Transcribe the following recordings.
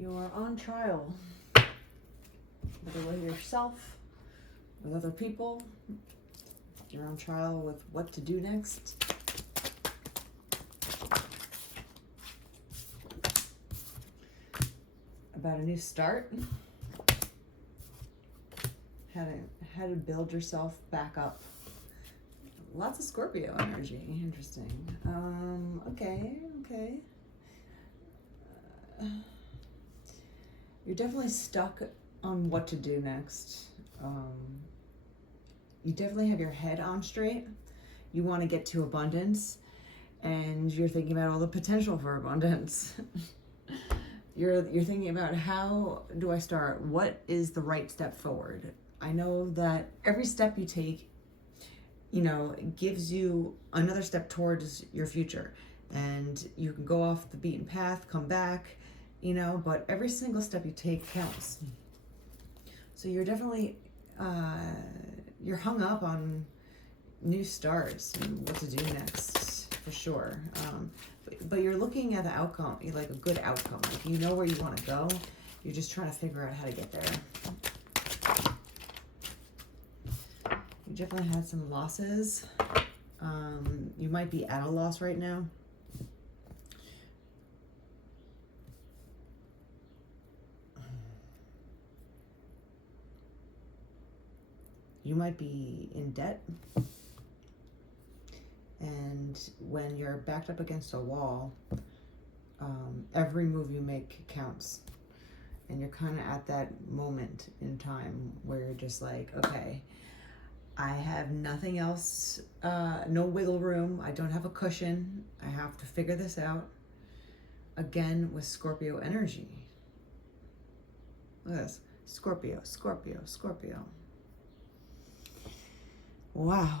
You are on trial, whether with yourself, with other people. You're on trial with what to do next. About a new start. How to build yourself back up. Lots of Scorpio energy. Interesting. Okay. You're definitely stuck on what to do next. You definitely have your head on straight. You want to get to abundance, and you're thinking about all the potential for abundance. You're thinking about, how do I start? What is the right step forward? I know that every step you take, gives you another step towards your future. And you can go off the beaten path, come back, but every single step you take counts. So you're definitely, you're hung up on new starts and what to do next, for sure. But you're looking at the outcome, like a good outcome. Like, you know where you want to go. You're just trying to figure out how to get there. You definitely had some losses. You might be at a loss right now. You might be in debt. And when you're backed up against a wall, every move you make counts. And you're kind of at that moment in time where you're just like, okay, I have nothing else, no wiggle room. I don't have a cushion. I have to figure this out. Again, with Scorpio energy. Look at this. Scorpio. Wow.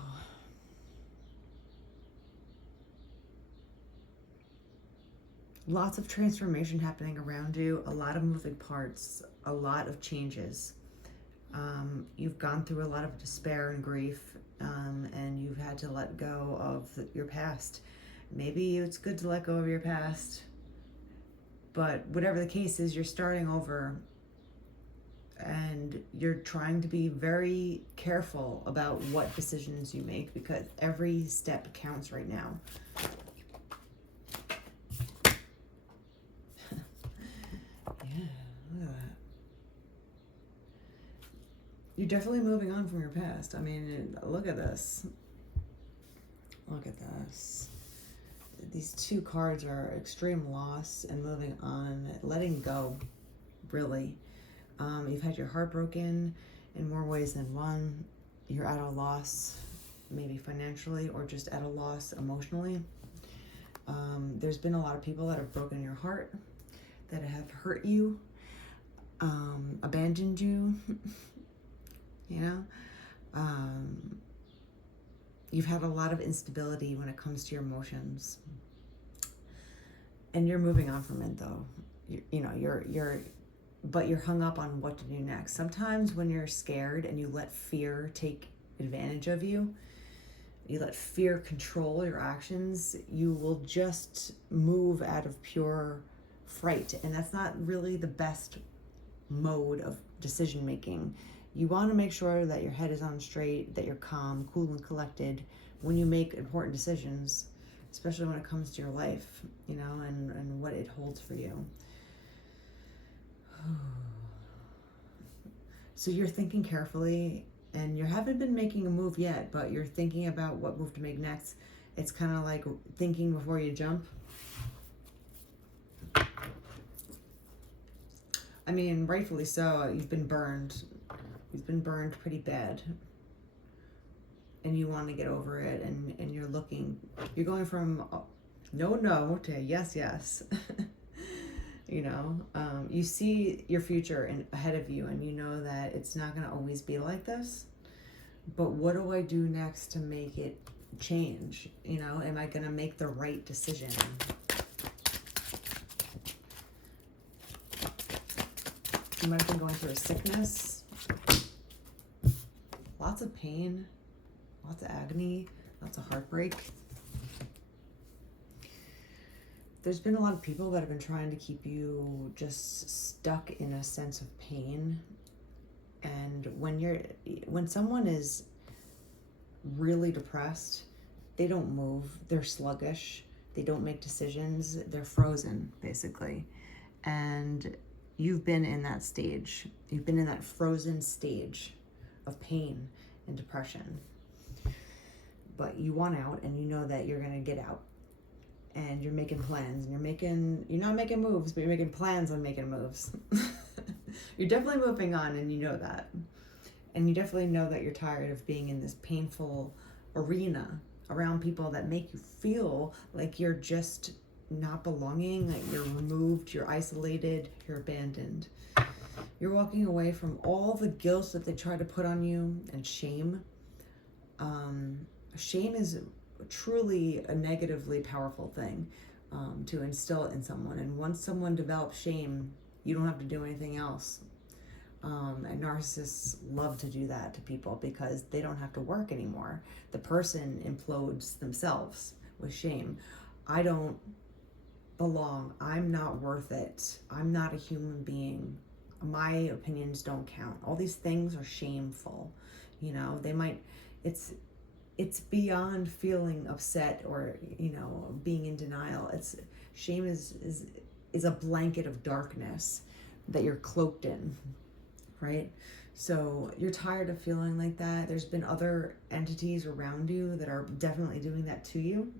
Lots of transformation happening around you, a lot of moving parts, a lot of changes. You've gone through a lot of despair and grief, and you've had to let go of your past. Maybe it's good to let go of your past, but whatever the case is, you're starting over, and you're trying to be very careful about what decisions you make, because every step counts right now. You're definitely moving on from your past. I mean, look at this. Look at this. These two cards are extreme loss and moving on, letting go, really. You've had your heart broken in more ways than one. You're at a loss, maybe financially, or just at a loss emotionally. There's been a lot of people that have broken your heart, that have hurt you, abandoned you. You've had a lot of instability when it comes to your emotions, and you're moving on from it, though. But you're hung up on what to do next. Sometimes when you're scared and you let fear take advantage of you, you let fear control your actions, you will just move out of pure fright, and that's not really the best mode of decision making. You want to make sure that your head is on straight, that you're calm, cool, and collected when you make important decisions, especially when it comes to your life, and what it holds for you. So you're thinking carefully, and you haven't been making a move yet, but you're thinking about what move to make next. It's kind of like thinking before you jump. I mean, rightfully so. You've been burned. You've been burned pretty bad, and you want to get over it, and you're going from no to yes. You see your future ahead of you, and you know that it's not going to always be like this, but what do I do next to make it change? Am I going to make the right decision? You might have been going through a sickness. Lots of pain, lots of agony, lots of heartbreak. There's been a lot of people that have been trying to keep you just stuck in a sense of pain. And when someone is really depressed, they don't move, they're sluggish, they don't make decisions, they're frozen, basically. And you've been in that stage. You've been in that frozen stage of pain and depression. But you want out, and you know that you're going to get out. And you're making plans, and you're not making moves, but you're making plans on making moves. You're definitely moving on, and you know that. And you definitely know that you're tired of being in this painful arena around people that make you feel like you're just not belonging, that you're removed, you're isolated, you're abandoned. You're walking away from all the guilt that they try to put on you, and shame. Shame is truly a negatively powerful thing to instill in someone. And once someone develops shame, you don't have to do anything else. And narcissists love to do that to people because they don't have to work anymore. The person implodes themselves with shame. I don't belong. I'm not worth it. I'm not a human being. My opinions don't count. All these things are shameful. You know, they might, it's beyond feeling upset or, you know, being in denial. Shame is a blanket of darkness that you're cloaked in, right? So you're tired of feeling like that. There's been other entities around you that are definitely doing that to you.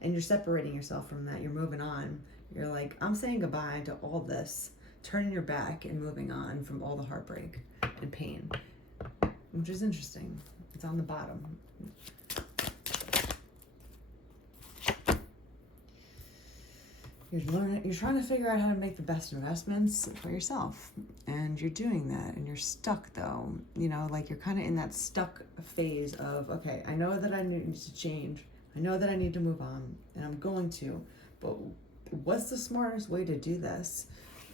And you're separating yourself from that. You're moving on. You're like, I'm saying goodbye to all this, turning your back and moving on from all the heartbreak and pain, which is interesting. It's on the bottom. You're trying to figure out how to make the best investments for yourself. And you're doing that, and you're stuck though. You know, like you're kind of in that stuck phase of, okay, I know that I need to change. I know that I need to move on, and I'm going to, but what's the smartest way to do this?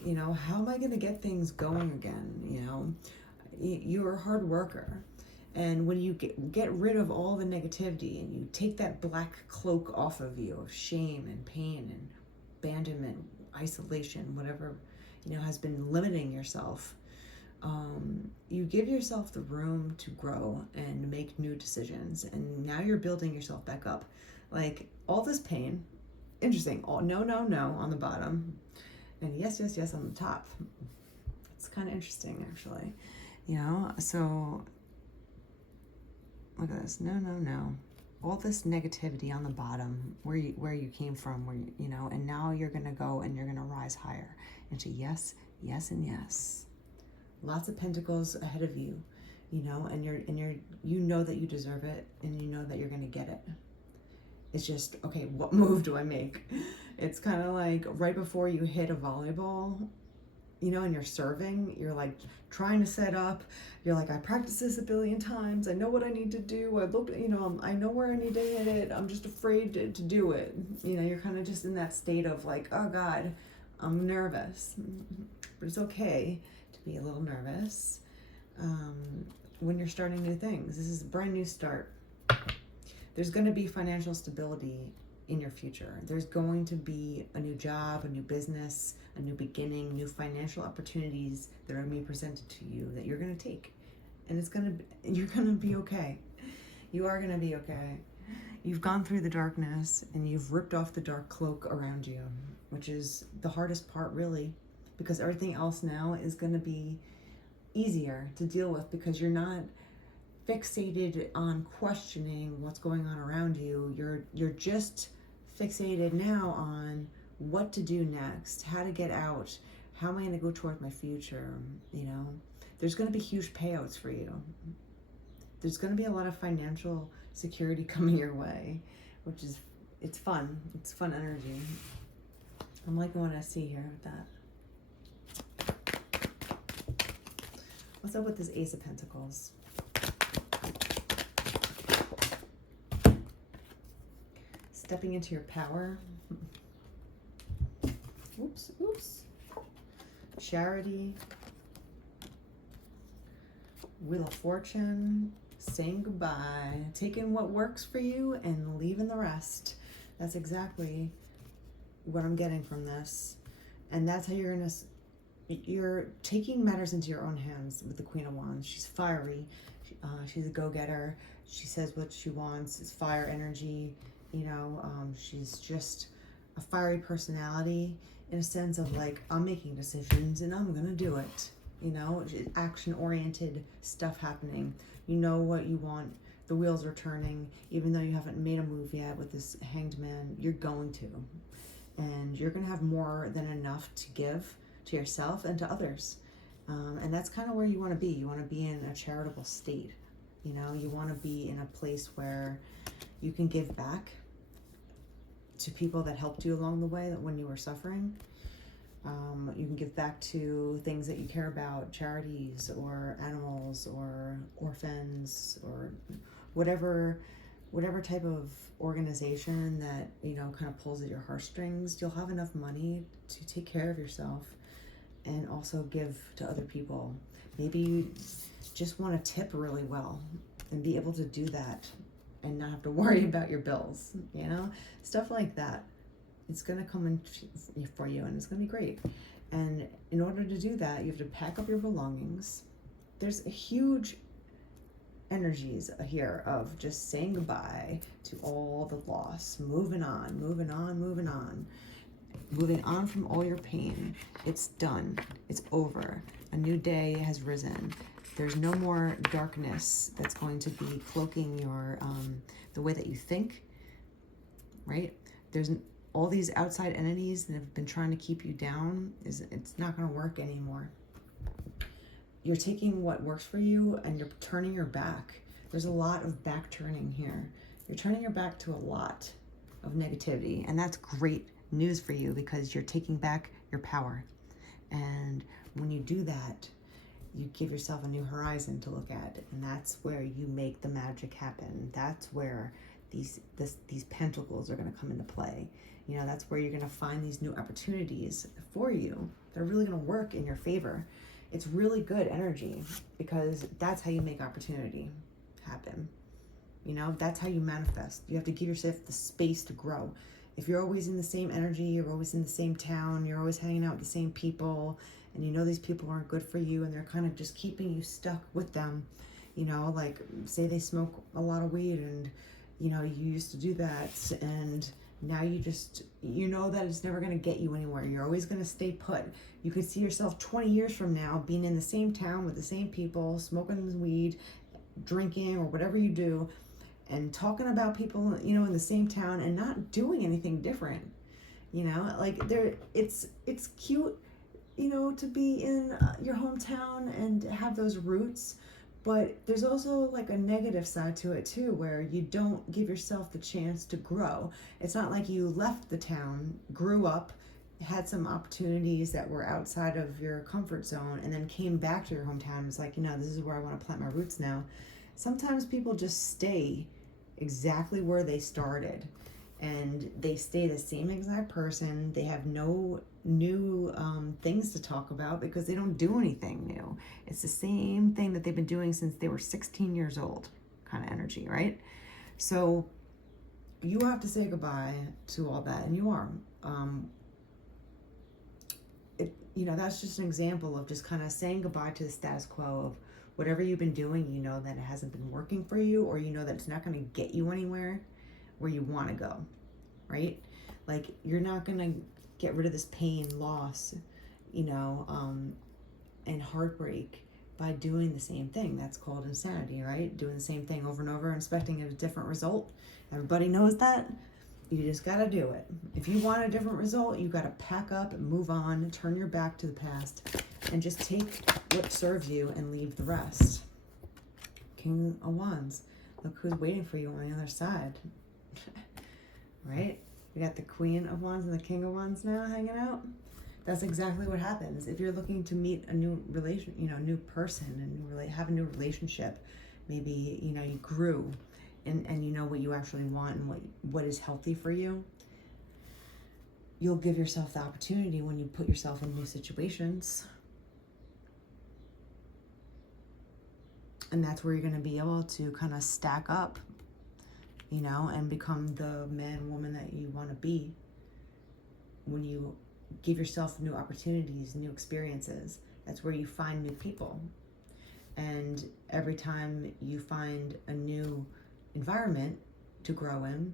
You know, how am I going to get things going again? You know, you're a hard worker. And when you get rid of all the negativity and you take that black cloak off of you of shame and pain and abandonment, isolation, whatever, you know, has been limiting yourself, you give yourself the room to grow and make new decisions. And now you're building yourself back up. Like all this pain, interesting, no on the bottom, and yes on the top. It's kind of interesting, actually, you know. So look at this. No. All this negativity on the bottom, where you came from, where you know, and now you're gonna go and you're gonna rise higher into yes, and yes. Lots of pentacles ahead of you, you know, and you know that you deserve it, and you know that you're gonna get it. It's just, okay, what move do I make? It's kind of like right before you hit a volleyball, you know, and you're serving, you're like trying to set up, you're like, I practiced this a billion times, I know what I need to do, I know where I need to hit it, I'm just afraid to do it. You know, you're kind of just in that state of like, oh God, I'm nervous. But it's okay to be a little nervous when you're starting new things. This is a brand new start. There's going to be financial stability in your future. There's going to be a new job, a new business, a new beginning, new financial opportunities that are going to be presented to you that you're going to take. And you're going to be okay. You are going to be okay. You've gone through the darkness and you've ripped off the dark cloak around you, which is the hardest part, really, because everything else now is going to be easier to deal with because you're not fixated on questioning what's going on around you. You're just fixated now on what to do next, how to get out, how am I going to go toward my future. You know, there's going to be huge payouts for you. There's going to be a lot of financial security coming your way, which is, it's fun. It's fun energy. I'm liking what I see here with that. What's up with this Ace of Pentacles? Stepping into your power. Oops. Charity. Wheel of Fortune. Saying goodbye. Taking what works for you and leaving the rest. That's exactly what I'm getting from this, and that's how you're taking matters into your own hands with the Queen of Wands. She's fiery. She's a go-getter. She says what she wants. It's fire energy. She's just a fiery personality in a sense of like, I'm making decisions and I'm gonna do it. Action-oriented stuff happening. You know what you want. The wheels are turning. Even though you haven't made a move yet with this Hanged Man, you're going to. And you're gonna have more than enough to give to yourself and to others. And that's kind of where you want to be. You want to be in a charitable state. You want to be in a place where you can give back to people that helped you along the way, that when you were suffering. You can give back to things that you care about, charities or animals or orphans or whatever type of organization that, kind of pulls at your heartstrings. You'll have enough money to take care of yourself and also give to other people. Maybe you just want to tip really well and be able to do that and not have to worry about your bills, stuff like that. It's going to come in for you and it's going to be great. And in order to do that, you have to pack up your belongings. There's a huge energies here of just saying goodbye to all the loss, moving on from all your pain. It's done. It's over. A new day has risen. There's no more darkness that's going to be cloaking your the way that you think, right? There's all these outside entities that have been trying to keep you down. It's not going to work anymore. You're taking what works for you and you're turning your back. There's a lot of back turning here. You're turning your back to a lot of negativity, and that's great news for you because you're taking back your power. And when you do that, you give yourself a new horizon to look at, and that's where you make the magic happen. That's where these pentacles are going to come into play. That's where you're going to find these new opportunities for you that are really going to work in your favor. It's really good energy because that's how you make opportunity happen. That's how you manifest. You have to give yourself the space to grow. If you're always in the same energy, you're always in the same town, you're always hanging out with the same people, and these people aren't good for you and they're kind of just keeping you stuck with them, like say they smoke a lot of weed and, you used to do that and now you just, that it's never going to get you anywhere. You're always going to stay put. You could see yourself 20 years from now being in the same town with the same people, smoking weed, drinking or whatever you do, and talking about people, in the same town and not doing anything different. It's cute, to be in your hometown and have those roots, but there's also like a negative side to it too, where you don't give yourself the chance to grow. It's not like you left the town, grew up, had some opportunities that were outside of your comfort zone, and then came back to your hometown. It's like, this is where I want to plant my roots now. Sometimes people just stay exactly where they started, and they stay the same exact person. They have no new things to talk about because they don't do anything new. It's the same thing that they've been doing since they were 16 years old, kind of energy, right? So you have to say goodbye to all that, and you are. That's just an example of just kind of saying goodbye to the status quo of whatever you've been doing, that it hasn't been working for you, or that it's not going to get you anywhere where you want to go, right? Like, you're not going to get rid of this pain, loss, and heartbreak by doing the same thing. That's called insanity, right? Doing the same thing over and over, expecting a different result. Everybody knows that. You just got to do it. If you want a different result, you got to pack up and move on, turn your back to the past, and just take what serves you and leave the rest. King of Wands. Look who's waiting for you on the other side. Right? We got the Queen of Wands and the King of Wands now hanging out. That's exactly what happens. If you're looking to meet a new new person and really have a new relationship, maybe, you grew and you know what you actually want and what is healthy for you, you'll give yourself the opportunity when you put yourself in new situations. And that's where you're going to be able to kind of stack up, and become the man, woman that you want to be. when you give yourself new opportunities, new experiences, that's where you find new people. And every time you find a new environment to grow in,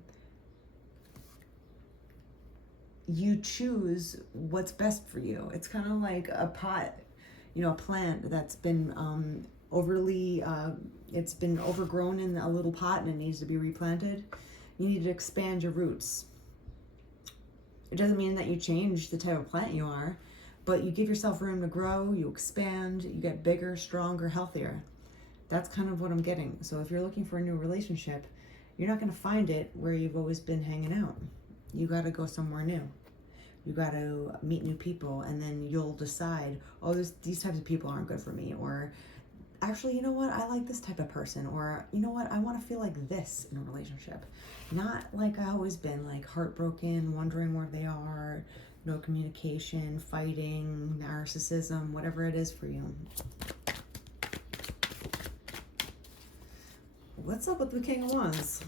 you choose what's best for you. It's kind of like a pot, a plant that's been it's been overgrown in a little pot and it needs to be replanted. You need to expand your roots. It doesn't mean that you change the type of plant you are, but you give yourself room to grow, you expand, you get bigger, stronger, healthier. That's kind of what I'm getting. So if you're looking for a new relationship, you're not going to find it where you've always been hanging out. You got to go somewhere new. You got to meet new people, and then you'll decide, oh, these types of people aren't good for me, or actually, you know what, I like this type of person, or you know what, I want to feel like this in a relationship. Not like I always been, like heartbroken, wondering where they are, no communication, fighting, narcissism, whatever it is for you. What's up with the King of Wands?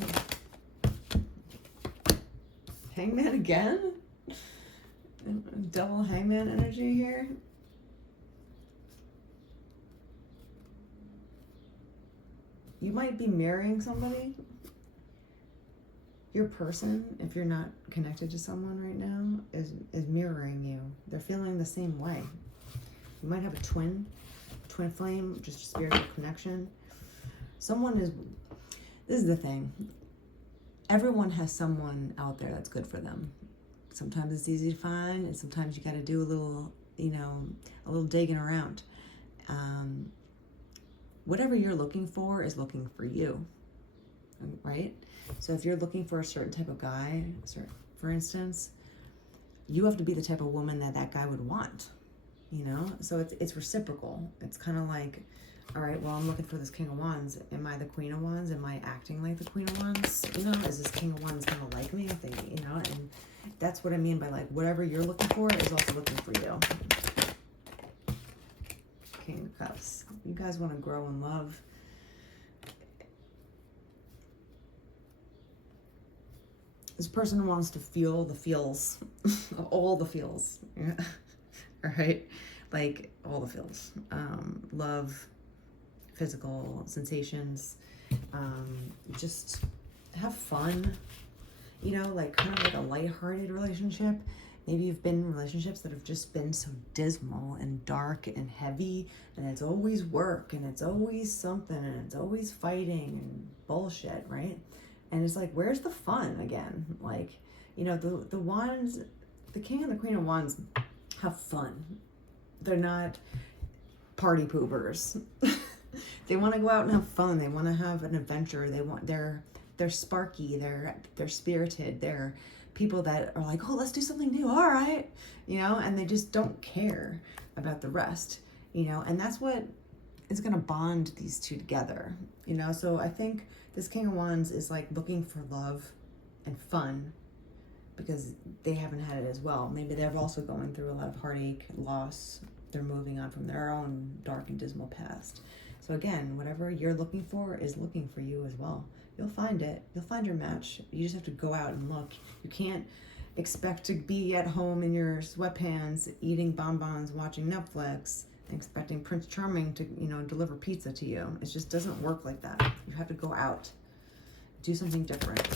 Hangman again? Double hangman energy here. You might be marrying somebody. Your person, if you're not connected to someone right now, is mirroring you. They're feeling the same way. You might have a twin flame, just a spiritual connection. This is the thing. Everyone has someone out there that's good for them. Sometimes it's easy to find, and sometimes you got to do a little digging around. Whatever you're looking for is looking for you, right? So if you're looking for a certain type of guy, for instance, you have to be the type of woman that guy would want, So it's reciprocal. It's kind of like, all right, well, I'm looking for this King of Wands. Am I the Queen of Wands? Am I acting like the Queen of Wands? Is this King of Wands kind of like me? I think, and that's what I mean by like whatever you're looking for is also looking for you. King of Cups. You guys want to grow in love. This person wants to feel the feels, all the feels. Yeah. All right, like all the feels. Love, physical sensations, just have fun, like kind of like a lighthearted relationship. Maybe you've been in relationships that have just been so dismal and dark and heavy, and it's always work, and it's always something, and it's always fighting and bullshit, right? And it's like, where's the fun again? Like, the wands, the King and the Queen of Wands have fun. They're not party poopers. They want to go out and have fun. They want to have an adventure. They're sparky. They're spirited. They're people that are like, oh, let's do something new. All right. And they just don't care about the rest, and that's what is going to bond these two together, So I think this King of Wands is like looking for love and fun because they haven't had it as well. Maybe they're also going through a lot of heartache, loss. They're moving on from their own dark and dismal past. So again, whatever you're looking for is looking for you as well. You'll find it. You'll find your match. You just have to go out and look. You can't expect to be at home in your sweatpants, eating bonbons, watching Netflix, and expecting Prince Charming to, deliver pizza to you. It just doesn't work like that. You have to go out, do something different.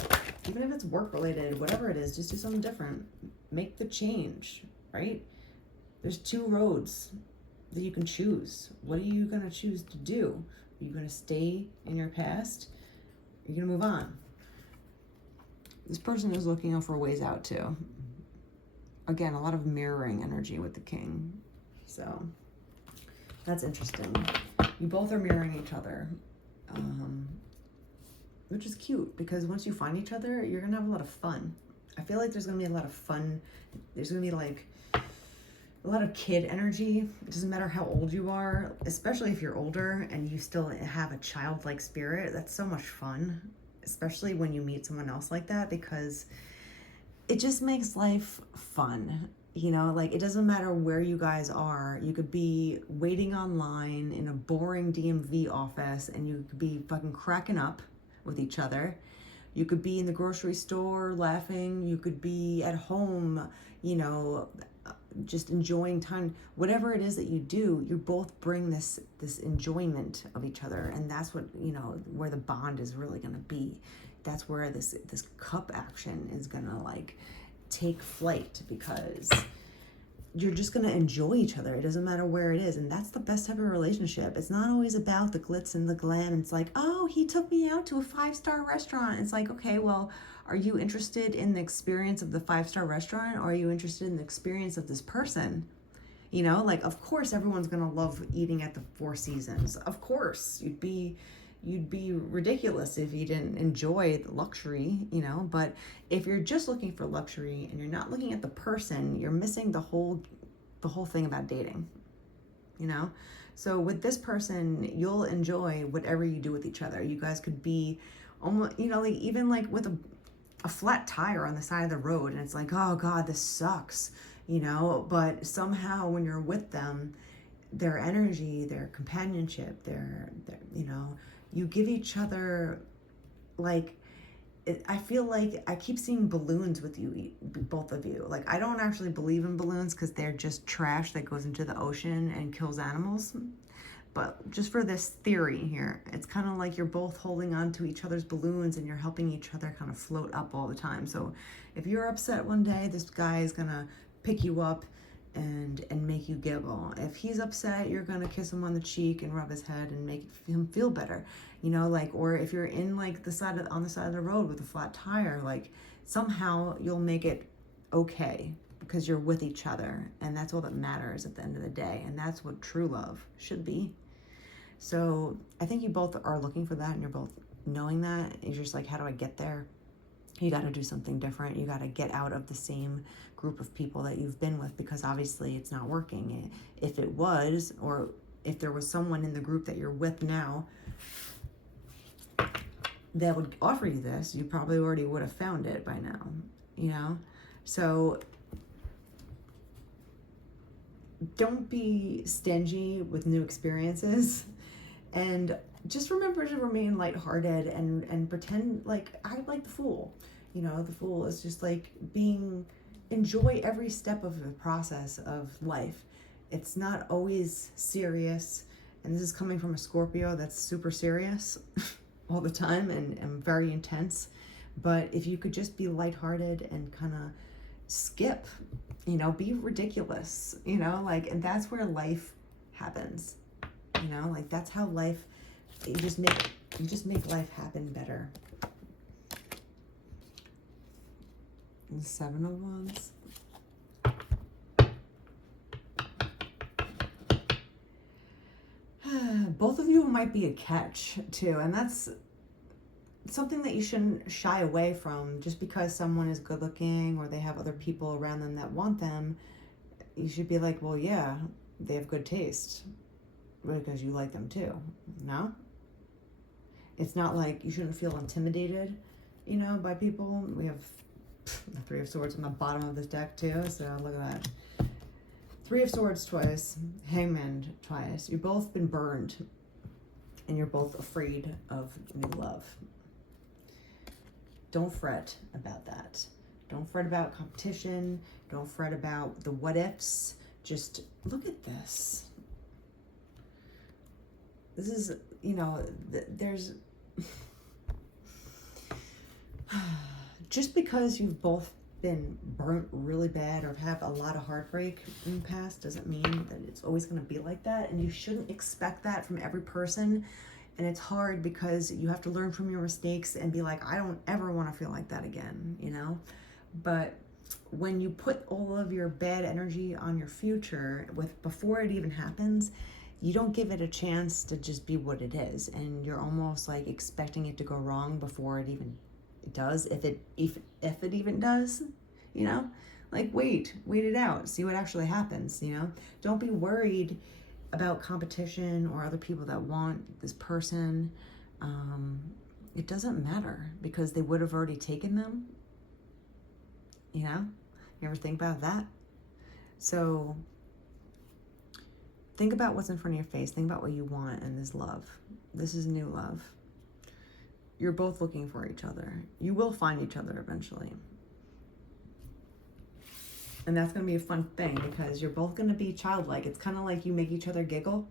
Even if it's work related, whatever it is, just do something different. Make the change, right? There's two roads that you can choose. What are you going to choose to do? Are you going to stay in your past? Are you going to move on? This person is looking out for ways out too. Again, a lot of mirroring energy with the King. So that's interesting. You both are mirroring each other, which is cute because once you find each other, you're going to have a lot of fun. I feel like there's going to be a lot of fun. There's going to be like a lot of kid energy. It doesn't matter how old you are, especially if you're older and you still have a childlike spirit. That's so much fun, especially when you meet someone else like that, because it just makes life fun. Like it doesn't matter where you guys are. You could be waiting online in a boring DMV office and you could be fucking cracking up with each other. You could be in the grocery store laughing. You could be at home, you know, just enjoying time. Whatever it is that you do, you both bring this enjoyment of each other, and that's what, you know, where the bond is really going to be. That's where this cup action is going to like take flight, because you're just going to enjoy each other. It doesn't matter where it is. And that's the best type of relationship. It's not always about the glitz and the glam. It's like, oh, he took me out to a 5-star restaurant. It's like, okay, well, are you interested in the experience of the 5-star restaurant, or are you interested in the experience of this person? You know, like, of course, everyone's going to love eating at the Four Seasons. Of course, you'd be ridiculous if you didn't enjoy the luxury, you know. But if you're just looking for luxury and you're not looking at the person, you're missing the whole thing about dating, you know. So with this person, you'll enjoy whatever you do with each other. You guys could be almost, you know, like even like with a flat tire on the side of the road, and it's like, oh God, this sucks, you know. But somehow when you're with them, their energy, their companionship, their you know, you give each other, like, I feel like I keep seeing balloons with you, both of you. Like, I don't actually believe in balloons because they're just trash that goes into the ocean and kills animals. But just for this theory here, it's kind of like you're both holding on to each other's balloons and you're helping each other kind of float up all the time. So if you're upset one day, this guy is going to pick you up and make you giggle. If he's upset, you're gonna kiss him on the cheek and rub his head and make him feel better, you know. Like, or if you're in like on the side of the road with a flat tire, like somehow you'll make it okay because you're with each other, and that's all that matters at the end of the day, and that's what true love should be. So I think you both are looking for that, and you're both knowing that. You're just like, how do I get there? You got to do something different. You got to get out of the same group of people that you've been with, because obviously it's not working. If it was, or if there was someone in the group that you're with now that would offer you this, you probably already would have found it by now, you know? So don't be stingy with new experiences, and just remember to remain lighthearted and pretend like I like the Fool. You know, the Fool is just like enjoy every step of the process of life. It's not always serious. And this is coming from a Scorpio that's super serious all the time and very intense. But if you could just be lighthearted and kind of skip, you know, be ridiculous, you know, like, and that's where life happens, you know, like that's how life, you just make life happen better. And 7 of Wands. Both of you might be a catch too, and that's something that you shouldn't shy away from. Just because someone is good looking or they have other people around them that want them, you should be like, well, yeah, they have good taste because you like them too. No? It's not like you shouldn't feel intimidated, you know, by people. We have the 3 of Swords on the bottom of this deck too, so look at that. 3 of Swords twice, Hangman twice. You've both been burned, and you're both afraid of new love. Don't fret about that. Don't fret about competition. Don't fret about the what ifs. Just look at this. This is, you know, there's... just because you've both been burnt really bad or have a lot of heartbreak in the past doesn't mean that it's always going to be like that. And you shouldn't expect that from every person. And it's hard because you have to learn from your mistakes and be like, I don't ever want to feel like that again, you know? But when you put all of your bad energy on your future before it even happens, you don't give it a chance to just be what it is. And you're almost like expecting it to go wrong before it even does, if it even does, you know? Like, wait it out, see what actually happens, you know? Don't be worried about competition or other people that want this person. It doesn't matter because they would have already taken them, you know? You ever think about that? So think about what's in front of your face. Think about what you want in this love. This is new love. You're both looking for each other. You will find each other eventually. And that's going to be a fun thing because you're both going to be childlike. It's kind of like you make each other giggle,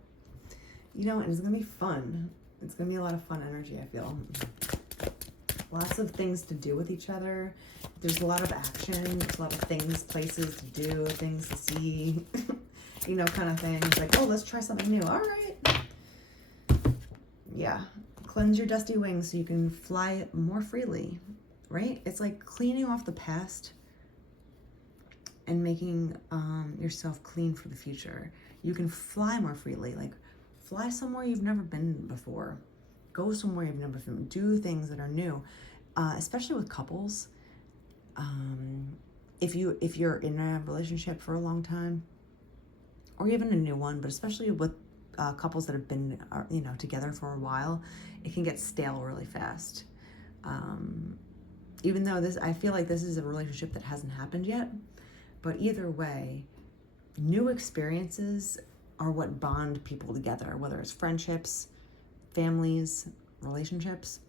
you know, and it's going to be fun. It's going to be a lot of fun energy, I feel. Lots of things to do with each other. There's a lot of action. There's a lot of things, places to do, things to see, you know, kind of thing. It's like, oh, let's try something new. All right. Yeah. Cleanse your dusty wings so you can fly more freely, right? It's like cleaning off the past and making yourself clean for the future. You can fly more freely. Like, fly somewhere you've never been before. Go somewhere you've never been. Do things that are new, especially with couples. If you're in a relationship for a long time, or even a new one, but especially with couples that have been you know, together for a while, it can get stale really fast. Even though I feel like this is a relationship that hasn't happened yet, but either way, new experiences are what bond people together, whether it's friendships, families, relationships.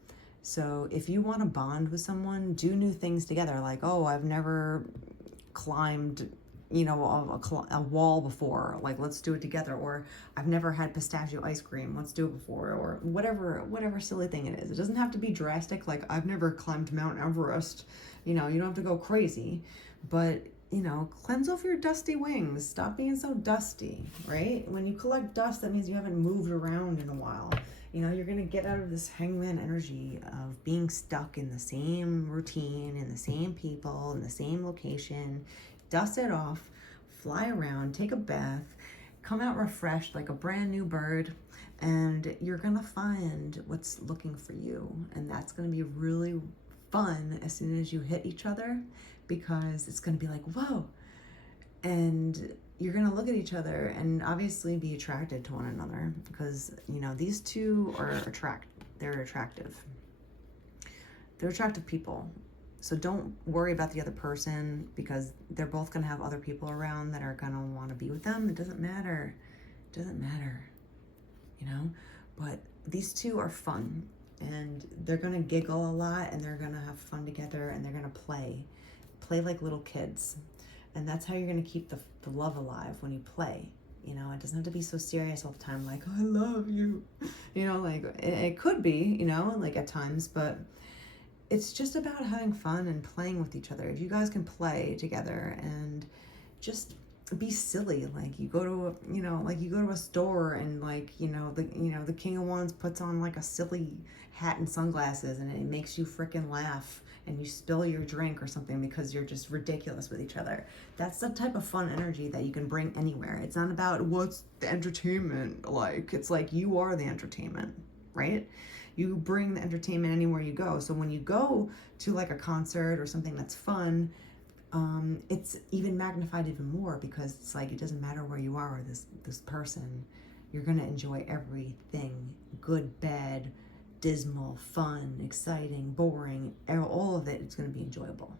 So if you want to bond with someone, do new things together. Like, oh, I've never climbed, you know, a wall before. Like, let's do it together. Or I've never had pistachio ice cream. Let's do it before. Or whatever silly thing it is. It doesn't have to be drastic. Like, I've never climbed Mount Everest. You know, you don't have to go crazy. But, you know, cleanse off your dusty wings. Stop being so dusty, right? When you collect dust, that means you haven't moved around in a while. You know, you're going to get out of this hangman energy of being stuck in the same routine, in the same people, in the same location. Dust it off, fly around, take a bath, come out refreshed like a brand new bird, and you're going to find what's looking for you. And that's going to be really fun as soon as you hit each other, because it's going to be like, whoa. And you're going to look at each other and obviously be attracted to one another because, you know, these two are they're attractive. They're attractive people. So don't worry about the other person because they're both going to have other people around that are going to want to be with them. It doesn't matter. It doesn't matter, you know, but these two are fun and they're going to giggle a lot and they're going to have fun together and they're going to play like little kids. And that's how you're going to keep the love alive when you play. You know, it doesn't have to be so serious all the time, like, oh, I love you. You know, like, it could be, you know, like at times, but it's just about having fun and playing with each other. If you guys can play together and just be silly, like you go to a store and like, the King of Wands puts on like a silly hat and sunglasses and it makes you freaking laugh and you spill your drink or something because you're just ridiculous with each other. That's the type of fun energy that you can bring anywhere. It's not about what's the entertainment like. It's like you are the entertainment, right? You bring the entertainment anywhere you go. So when you go to like a concert or something that's fun, it's even magnified even more because it's like it doesn't matter where you are or this person. You're going to enjoy everything, good, bad, dismal, fun, exciting, boring, all of it. It's going to be enjoyable.